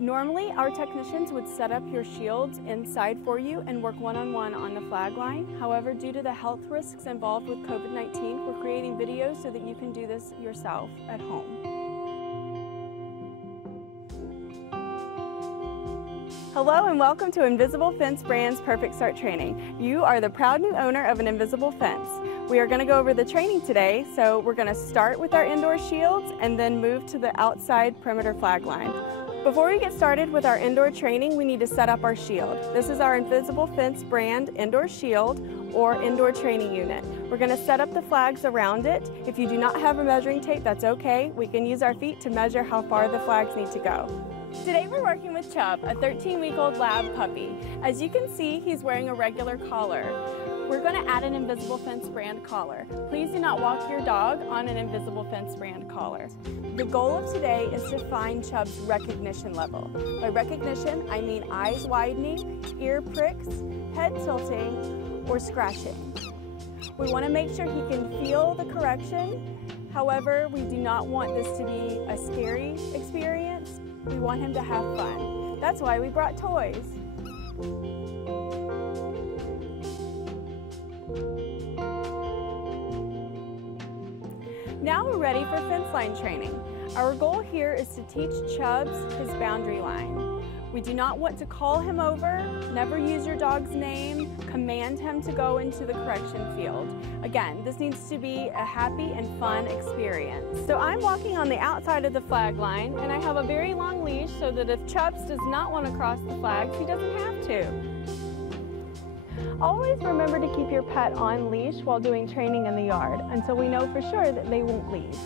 Normally, our technicians would set up your shields inside for you and work one-on-one on the flag line. However, due to the health risks involved with COVID-19, we're creating videos so that you can do this yourself at home. Hello and welcome to Invisible Fence Brand's Perfect Start Training. You are the proud new owner of an Invisible Fence. We are going to go over the training today, so we're going to start with our indoor shields and then move to the outside perimeter flag line. Before we get started with our indoor training, we need to set up our shield. This is our Invisible Fence brand indoor shield or indoor training unit. We're going to set up the flags around it. If you do not have a measuring tape, that's okay. We can use our feet to measure how far the flags need to go. Today we're working with Chubb, a 13-week-old lab puppy. As you can see, he's wearing a regular collar. We're going to add an Invisible Fence brand collar. Please do not walk your dog on an Invisible Fence brand collar. The goal of today is to find Chubb's recognition level. By recognition, I mean eyes widening, ear pricks, head tilting, or scratching. We want to make sure he can feel the correction. However, we do not want this to be a scary experience. We want him to have fun. That's why we brought toys. Now we're ready for fence line training. Our goal here is to teach Chubbs his boundary line. We do not want to call him over, never use your dog's name, command him to go into the correction field. Again, this needs to be a happy and fun experience. So I'm walking on the outside of the flag line and I have a very long leash so that if Chubbs does not want to cross the flags, he doesn't have to. Always remember to keep your pet on leash while doing training in the yard until we know for sure that they won't leave.